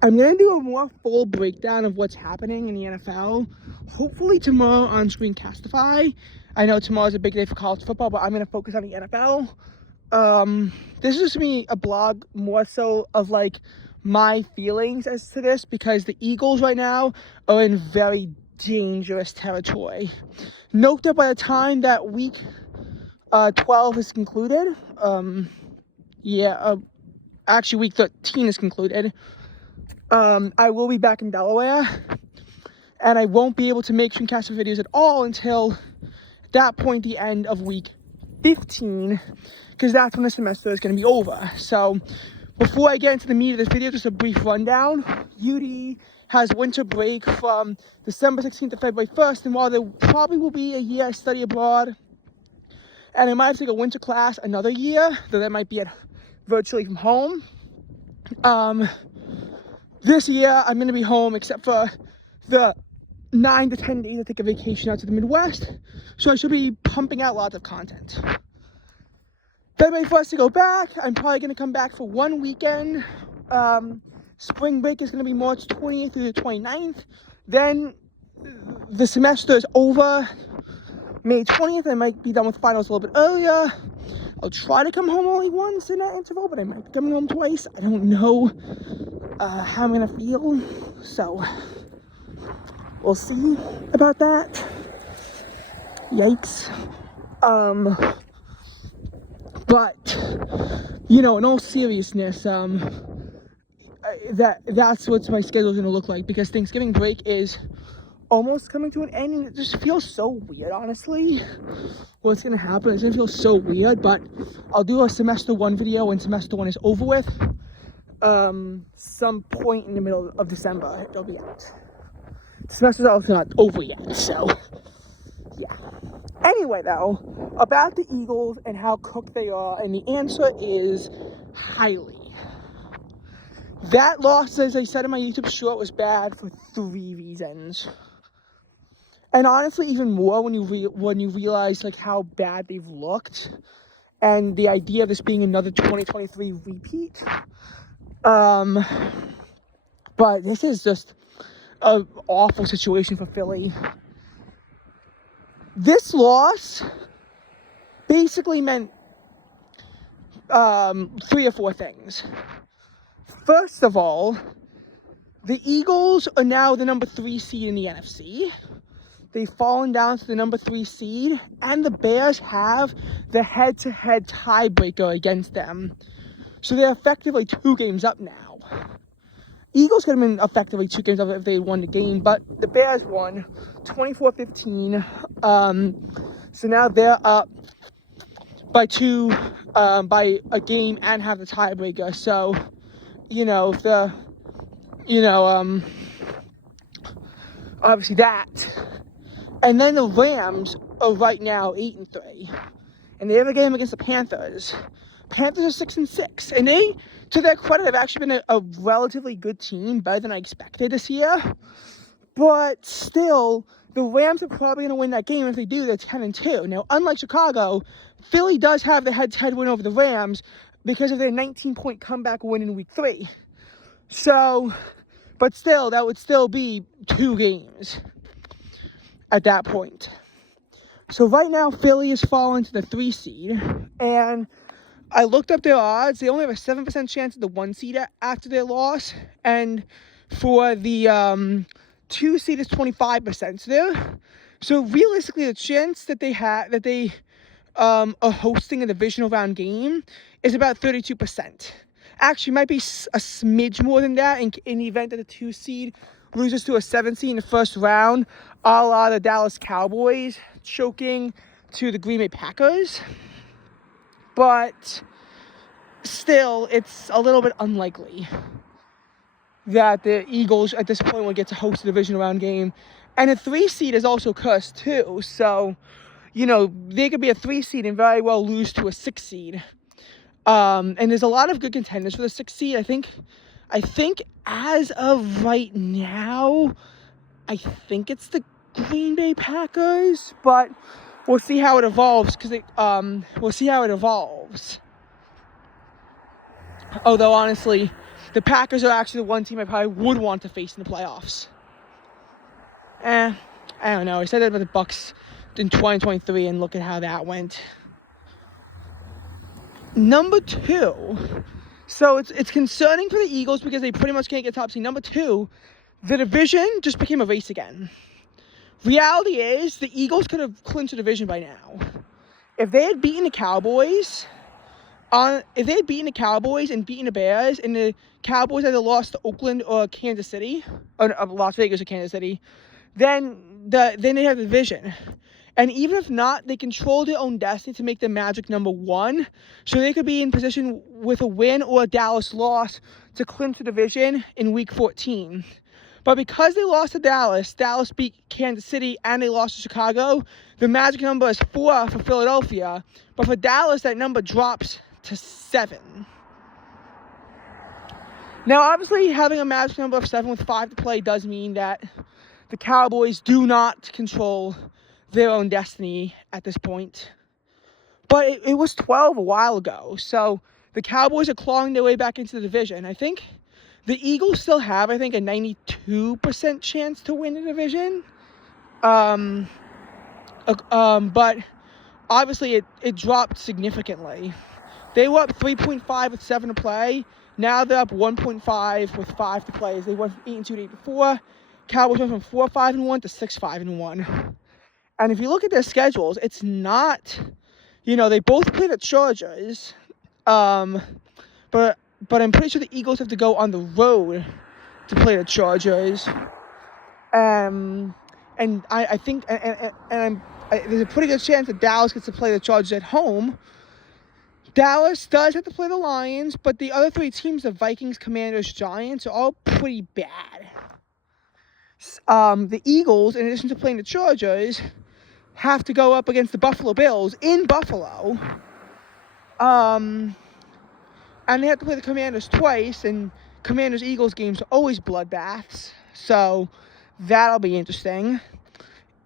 I'm going to do a more full breakdown of what's happening in the NFL, hopefully tomorrow on Screencastify. I know tomorrow's a big day for college football, but I'm going to focus on the NFL. This is just me a blog more so of like my feelings as to this, because the Eagles right now are in very dangerous territory. Note that by the time that week 12 is concluded, actually week 13 is concluded, I will be back in Delaware, and I won't be able to make Screencast videos at all until that point, the end of week 15, because that's when the semester is going to be over. So before I get into the meat of this video, just a brief rundown. UD has winter break from December 16th to February 1st, and while there probably will be a year I study abroad, and I might have to take a winter class another year, though that might be virtually from home. This year I'm going to be home except for the 9 to 10 days I take a vacation out to the Midwest, so I should be pumping out lots of content. February 1st to go back. I'm probably going to come back for one weekend. Spring break is going to be March 20th through the 29th. Then the semester is over May 20th. I might be done with finals a little bit earlier. I'll try to come home only once in that interval, but I might be coming home twice. I don't know how I'm going to feel, so we'll see about that. Yikes. But, you know, in all seriousness, that's what my schedule is going to look like, because Thanksgiving break is almost coming to an end, and it just feels so weird, honestly. What's going to happen is going to feel so weird, but I'll do a semester 1 video when semester 1 is over with. Some point in the middle of December, it'll be out. The semester's also not over yet, so yeah. Anyway, though, about the Eagles and how cooked they are, and the answer is highly. That loss, as I said in my YouTube short, was bad for 3 reasons. And honestly, even more when you realize like how bad they've looked, and the idea of this being another 2023 repeat. But this is just an awful situation for Philly. This loss basically meant 3 or 4 things. First of all, the Eagles are now the number 3 seed in the NFC. They've fallen down to the number 3 seed, and the Bears have the head-to-head tiebreaker against them. So they're effectively 2 games up now. Eagles could have been effectively 2 games up if they had won the game, but the Bears won 24-15. So now they're up by 2, by a game, and have the tiebreaker. So, obviously that. And then the Rams are right now 8-3, and they have a game against the Panthers. Panthers are 6-6, and they, to their credit, have actually been a relatively good team, better than I expected this year. But still, the Rams are probably going to win that game. If they do, they're 10-2. Now, unlike Chicago, Philly does have the head-to-head win over the Rams because of their 19-point comeback win in Week 3. So, but still, that would still be 2 games at that point. So right now, Philly has fallen to the 3 seed, and I looked up their odds. They only have a 7% chance at the 1 seed after their loss, and for the 2 seed is 25%. So realistically, the chance that they are hosting a divisional round game is about 32%. Actually, might be a smidge more than that in the event that the 2 seed loses to a 7 seed in the first round, a la the Dallas Cowboys choking to the Green Bay Packers. But still, it's a little bit unlikely that the Eagles at this point will get to host a division round game. And a 3 seed is also cursed too. So, they could be a 3 seed and very well lose to a 6 seed. And there's a lot of good contenders for the 6 seed. I think as of right now, I think it's the Green Bay Packers, but we'll see how it evolves, Although honestly, the Packers are actually the one team I probably would want to face in the playoffs. I don't know. I said that about the Bucs in 2023, and look at how that went. Number 2. So it's concerning for the Eagles because they pretty much can't get top seed. Number 2, the division just became a race again. Reality is the Eagles could have clinched the division by now. If they had beaten the Cowboys, and beaten the Bears, and the Cowboys either lost to Oakland or Kansas City, or Las Vegas or Kansas City, then they have the division. And even if not, they control their own destiny to make the magic number 1. So they could be in position with a win or a Dallas loss to clinch the division in Week 14. But because they lost to Dallas beat Kansas City, and they lost to Chicago, the magic number is 4 for Philadelphia. But for Dallas, that number drops to 7. Now, obviously, having a magic number of 7 with 5 to play does mean that the Cowboys do not control their own destiny at this point. But it was 12 a while ago, so the Cowboys are clawing their way back into the division. I think the Eagles still have, a 92% chance to win the division. But obviously it dropped significantly. They were up 3.5 with 7 to play. Now they're up 1.5 with 5 to play. They went from 8-2 to 8-4. Cowboys went from 4-5-1 to 6-5-1. And if you look at their schedules, it's not, they both play the Chargers. But I'm pretty sure the Eagles have to go on the road to play the Chargers. And I think, there's a pretty good chance that Dallas gets to play the Chargers at home. Dallas does have to play the Lions, but the other 3 teams, the Vikings, Commanders, Giants, are all pretty bad. The Eagles, in addition to playing the Chargers, have to go up against the Buffalo Bills in Buffalo. And they have to play the Commanders twice, and Commanders-Eagles games are always bloodbaths, so that'll be interesting.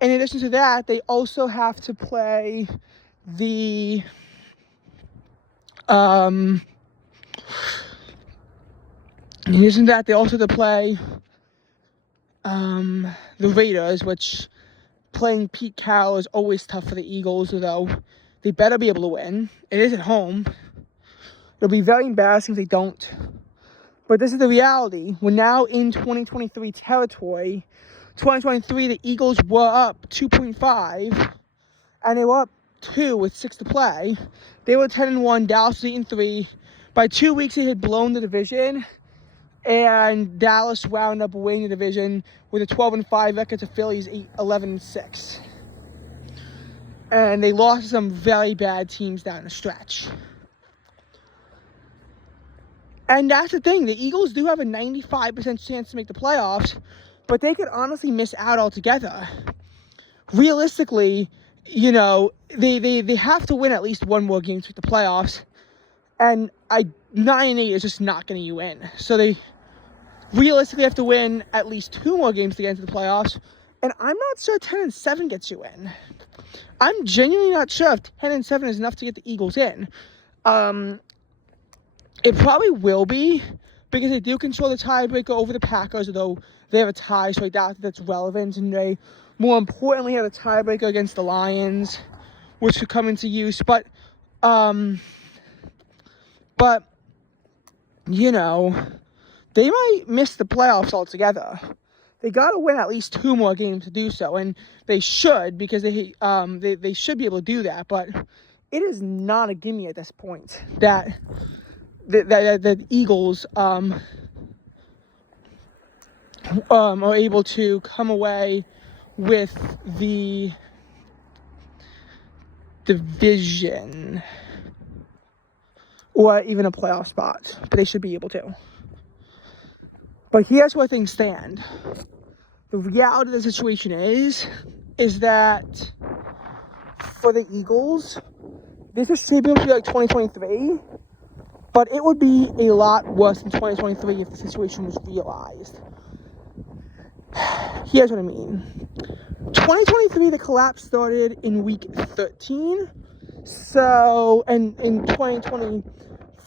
In addition to that, they also have to play the in addition to that, they also have to play the Raiders, which playing Pete Carroll is always tough for the Eagles, although they better be able to win. It is at home. It'll be very embarrassing if they don't. But this is the reality. We're now in 2023 territory. 2023, the Eagles were up 2.5, and they were up 2 with 6 to play. They were 10-1, Dallas was 8-3. By 2 weeks, they had blown the division, and Dallas wound up winning the division with a 12-5 record to Philly's 11-6. And they lost to some very bad teams down the stretch. And that's the thing. The Eagles do have a 95% chance to make the playoffs, but they could honestly miss out altogether. Realistically, they have to win at least 1 more game to make the playoffs. And 9-8 is just not getting you in. So they realistically have to win at least 2 more games to get into the playoffs. And I'm not sure 10-7 gets you in. I'm genuinely not sure if 10-7 is enough to get the Eagles in. It probably will be, because they do control the tiebreaker over the Packers, although they have a tie, so I doubt that's relevant. And they, more importantly, have a tiebreaker against the Lions, which could come into use. But they might miss the playoffs altogether. They got to win at least 2 more games to do so, and they should, because they should be able to do that. But it is not a gimme at this point that the Eagles are able to come away with the division or even a playoff spot, but they should be able to. But here's where things stand. The reality of the situation is that for the Eagles, this is shaping up to be like 2023, but it would be a lot worse than 2023 if the situation was realized. Here's what I mean. 2023, the collapse started in week 13. So, and in 2024,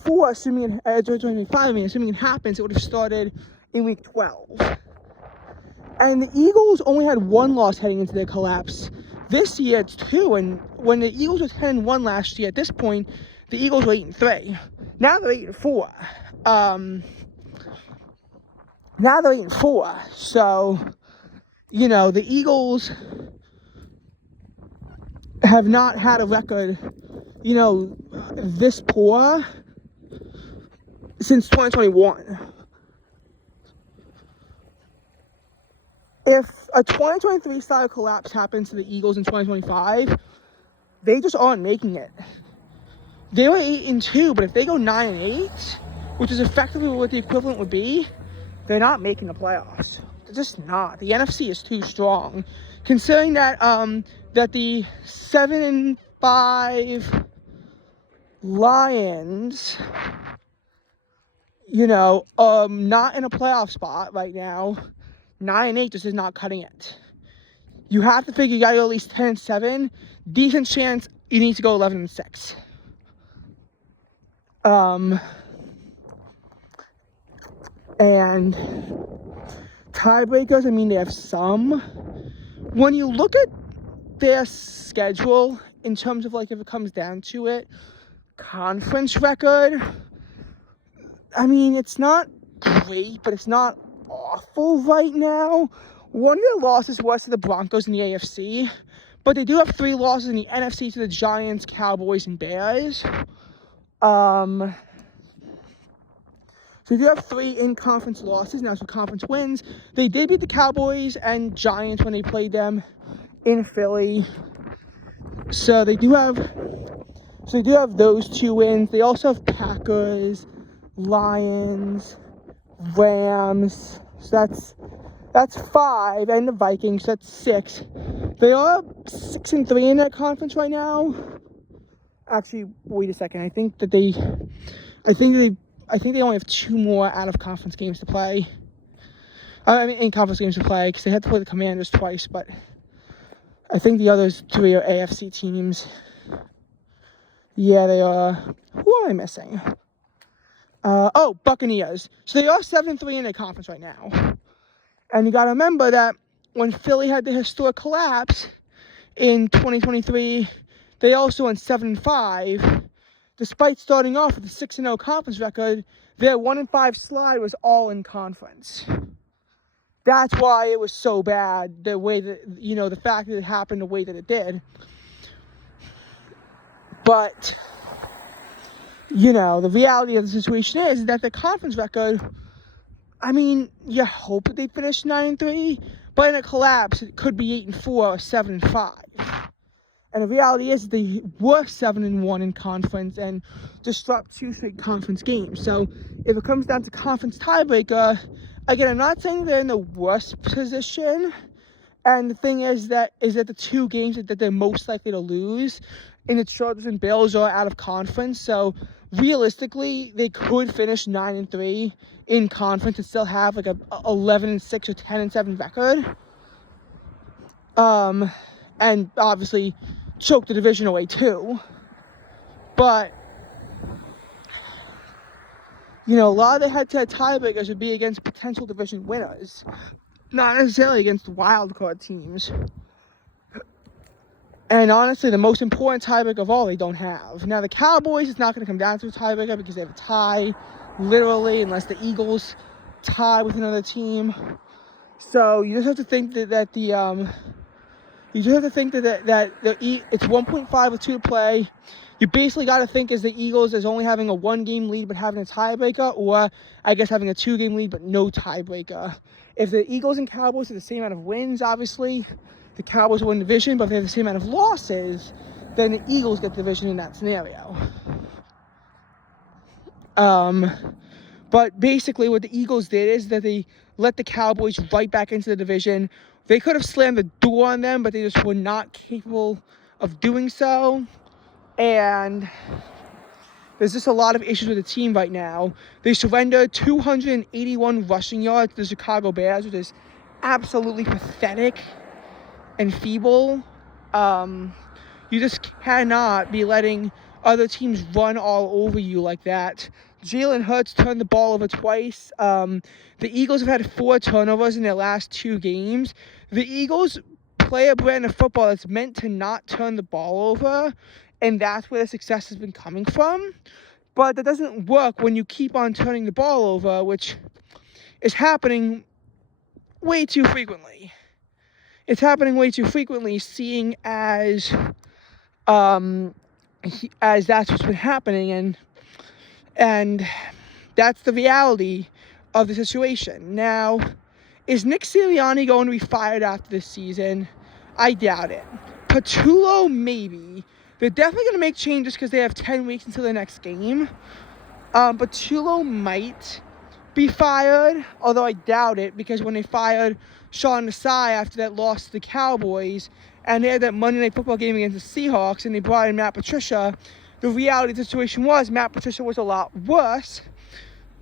2024, assuming 2025, I mean, assuming it happens, it would have started in week 12. And the Eagles only had one loss heading into their collapse. This year it's 2, and when the Eagles were 10-1 last year, at this point, the Eagles were 8-3. Now they're 8-4. Now they're 8-4. So, you know, the Eagles have not had a record, you know, this poor since 2021. If a 2023 style collapse happens to the Eagles in 2025, they just aren't making it. They were 8-2, but if they go 9-8, which is effectively what the equivalent would be, they're not making the playoffs. They're just not. The NFC is too strong, considering that that the 7-5 Lions, you know, not in a playoff spot right now. 9-8 just is not cutting it. You have to figure you gotta go at least 10-7. Decent chance you need to go 11-6. And tiebreakers, I mean, they have some. When you look at their schedule in terms of, like, if it comes down to it, conference record, I mean, it's not great, but it's not awful right now. One of their losses was to the Broncos in the AFC, but they do have 3 losses in the NFC to the Giants, Cowboys, and Bears. So they do have 3 in-conference losses. Now, for conference wins, they did beat the Cowboys and Giants when they played them in Philly. So they do have those 2 wins. They also have Packers, Lions, Rams. So that's 5, and the Vikings. So that's 6. They are 6-3 in that conference right now. Actually, wait a second. I think they only have 2 more out of conference games to play. I mean, in conference games to play, because they had to play the Commanders twice. But I think the other 3 are AFC teams. Yeah, they are. Who am I missing? Buccaneers. So they are 7-3 in their conference right now. And you got to remember that when Philly had the historic collapse in 2023, they also went 7-5. Despite starting off with a 6-0 conference record, their 1-5 slide was all in conference. That's why it was so bad, the way that, you know, the fact that it happened the way that it did. But, you know, the reality of the situation is that the conference record, I mean, you hope that they finish 9-3, but in a collapse, it could be 8-4 or 7-5. And the reality is they were 7-1 in conference and just dropped 2 straight conference games. So if it comes down to conference tiebreaker, again, I'm not saying they're in the worst position. And the thing is that the 2 games that they're most likely to lose in the Chargers and Bills are out of conference. So realistically, they could finish 9-3 in conference and still have like a 11-6 or 10-7 record. And obviously choke the division away too. But, you know, a lot of the head-to-head tiebreakers would be against potential division winners, not necessarily against wildcard teams. And honestly, the most important tiebreaker of all, they don't have. Now, the Cowboys, it's not going to come down to a tiebreaker because they have a tie, literally, unless the Eagles tie with another team. So you just have to think that it's 1.5 with 2 to play. You basically got to think as the Eagles as only having a 1-game lead but having a tiebreaker, or I guess having a 2-game lead but no tiebreaker. If the Eagles and Cowboys have the same amount of wins, obviously, the Cowboys win the division, but if they have the same amount of losses, then the Eagles get the division in that scenario. But basically what the Eagles did is that they let the Cowboys right back into the division. They could have slammed the door on them, but they just were not capable of doing so. And there's just a lot of issues with the team right now. They surrendered 281 rushing yards to the Chicago Bears, which is absolutely pathetic and feeble. You just cannot be letting other teams run all over you like that. Jalen Hurts turned the ball over twice. The Eagles have had 4 turnovers in their last 2 games. The Eagles play a brand of football that's meant to not turn the ball over, and that's where the success has been coming from. But that doesn't work when you keep on turning the ball over, which is happening way too frequently. It's happening way too frequently, seeing as that's what's been happening, and that's the reality of the situation. Now, is Nick Sirianni going to be fired after this season? I doubt it. Patullo, maybe. They're definitely going to make changes because they have 10 weeks until the next game. Patullo might be fired, although I doubt it, because when they fired Sean Desai after that loss to the Cowboys, and they had that Monday Night Football game against the Seahawks, and they brought in Matt Patricia, the reality of the situation was Matt Patricia was a lot worse.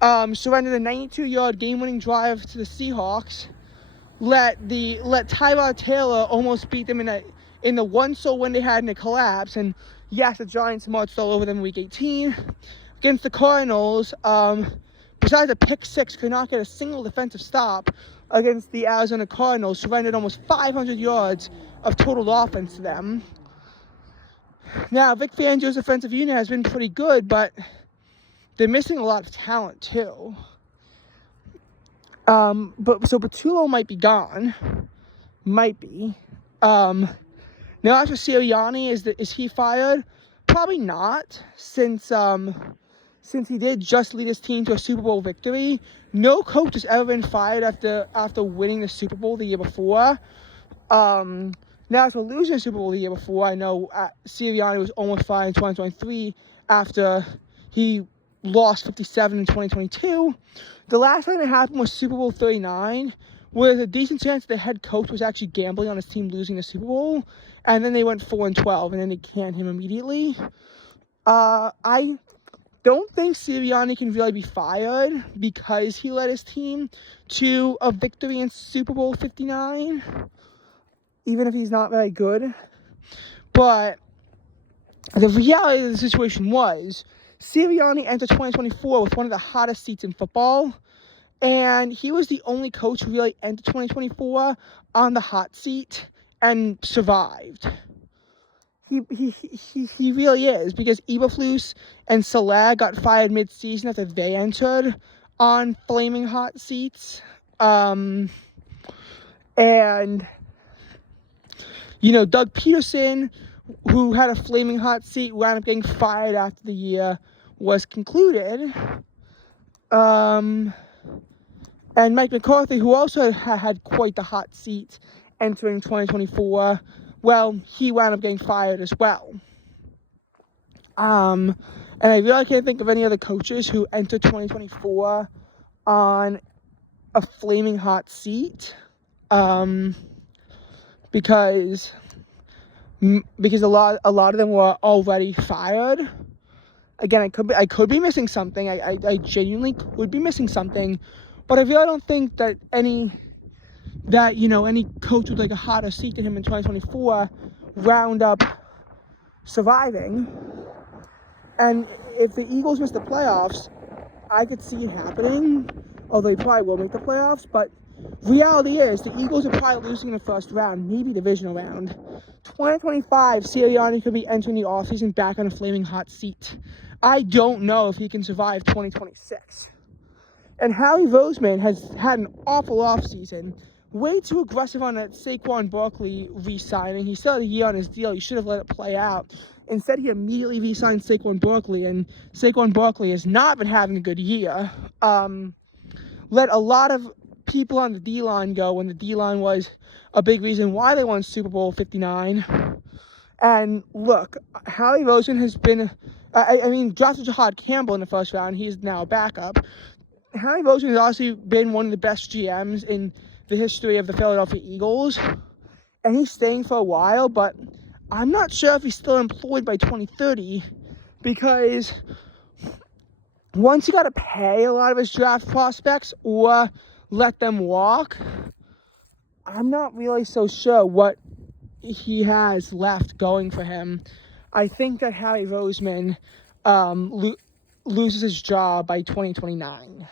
Surrendered a 92-yard game-winning drive to the Seahawks. Let Tyrod Taylor almost beat them in the one sole win they had in a collapse. And yes, the Giants marched all over them in Week 18 against the Cardinals. Besides a pick 6, could not get a single defensive stop against the Arizona Cardinals. Surrendered almost 500 yards of total offense to them. Now, Vic Fangio's offensive unit has been pretty good, but they're missing a lot of talent too. So Patullo might be gone. Might be. Now, as for Sirianni, is he fired? Probably not, since he did just lead his team to a Super Bowl victory. No coach has ever been fired after winning the Super Bowl the year before. Now, after losing the Super Bowl the year before, I know Sirianni was almost fired in 2023 after he lost 57 in 2022. The last time it happened was Super Bowl 39, where there's a decent chance the head coach was actually gambling on his team losing the Super Bowl, and then they went 4-12, and then they canned him immediately. I don't think Sirianni can really be fired because he led his team to a victory in Super Bowl 59, even if he's not very good. But the reality of the situation was Sirianni entered 2024 with one of the hottest seats in football, and he was the only coach who really entered 2024 on the hot seat and survived. He really is, because Eberflus and Saleh got fired mid-season after they entered on flaming hot seats. And, Doug Peterson, who had a flaming hot seat, wound up getting fired after the year was concluded. And Mike McCarthy, who also had quite the hot seat entering 2024, well, he wound up getting fired as well. And I really can't think of any other coaches who entered 2024 on a flaming hot seat, because a lot of them were already fired. Again, I could be missing something. I genuinely could be missing something, but I really don't think that any coach with like a hotter seat than him in 2024 wound up surviving. And if the Eagles miss the playoffs, I could see it happening, although they probably will make the playoffs. But reality is the Eagles are probably losing in the first round, maybe divisional round. 2025, Sirianni could be entering the offseason back on a flaming hot seat. I don't know if he can survive 2026. And Howie Roseman has had an awful offseason. Way too aggressive on that Saquon Barkley re-signing. He still had a year on his deal. He should have let it play out. Instead, he immediately re-signed Saquon Barkley, and Saquon Barkley has not been having a good year. Let a lot of people on the D-line go when the D-line was a big reason why they won Super Bowl 59. And look, Howie Roseman has been, drafted Jahad Campbell in the first round. He's now a backup. Howie Roseman has also been one of the best GMs in the history of the Philadelphia Eagles, and he's staying for a while, but I'm not sure if he's still employed by 2030, because once you got to pay a lot of his draft prospects or let them walk, I'm not really so sure what he has left going for him. I think that Harry Roseman loses his job by 2029.